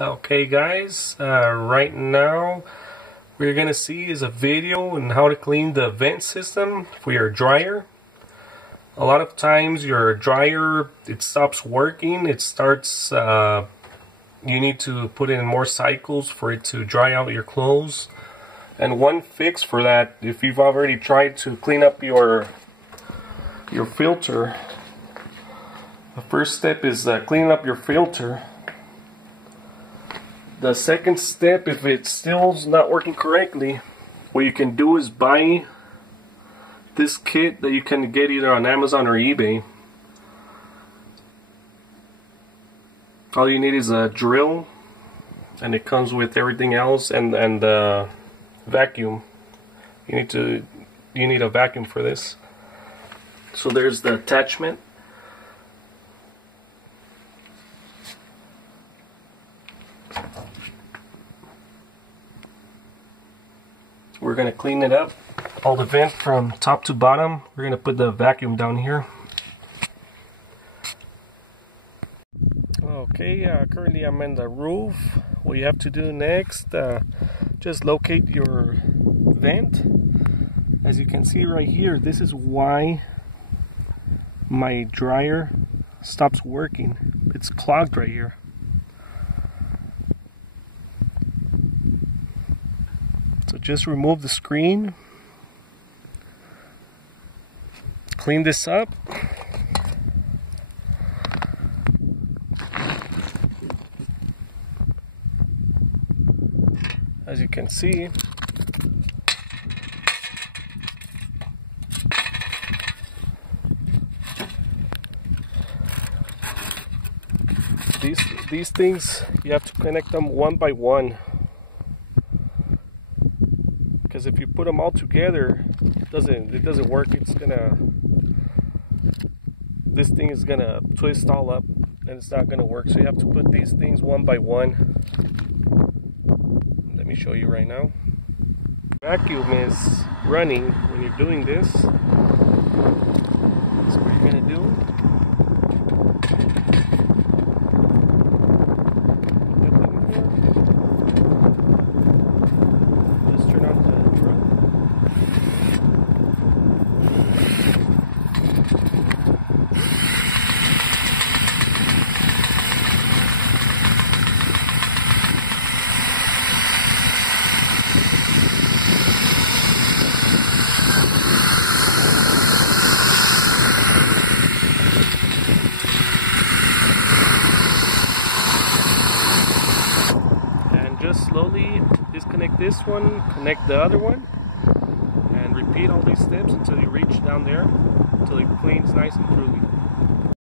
Okay guys, right now we're gonna see is a video on how to clean the vent system for your dryer. A lot of times your dryer, it stops working, it starts, you need to put in more cycles for it to dry out your clothes. And one fix for that, if you've already tried to clean up your filter, the first step is cleaning up your filter. The second step, if it still's not working correctly, what you can do is buy this kit that you can get either on Amazon or eBay. All you need is a drill, and it comes with everything else, and vacuum. You need a vacuum for this. So there's the attachment. We're going to clean it up, all the vent from top to bottom. We're going to put the vacuum down here. Okay, currently I'm in the roof. What you have to do next, just locate your vent. As you can see right here, this is why my dryer stops working. It's clogged right here. So just remove the screen, clean this up, as you can see, these things, you have to connect them one by one. Because if you put them all together, it doesn't work. This thing is gonna twist all up, and it's not gonna work. So you have to put these things one by one. Let me show you right now. Vacuum is running when you're doing this. So what you're gonna do? Just slowly disconnect this one, connect the other one, and repeat all these steps until you reach down there, until it cleans nice and truly.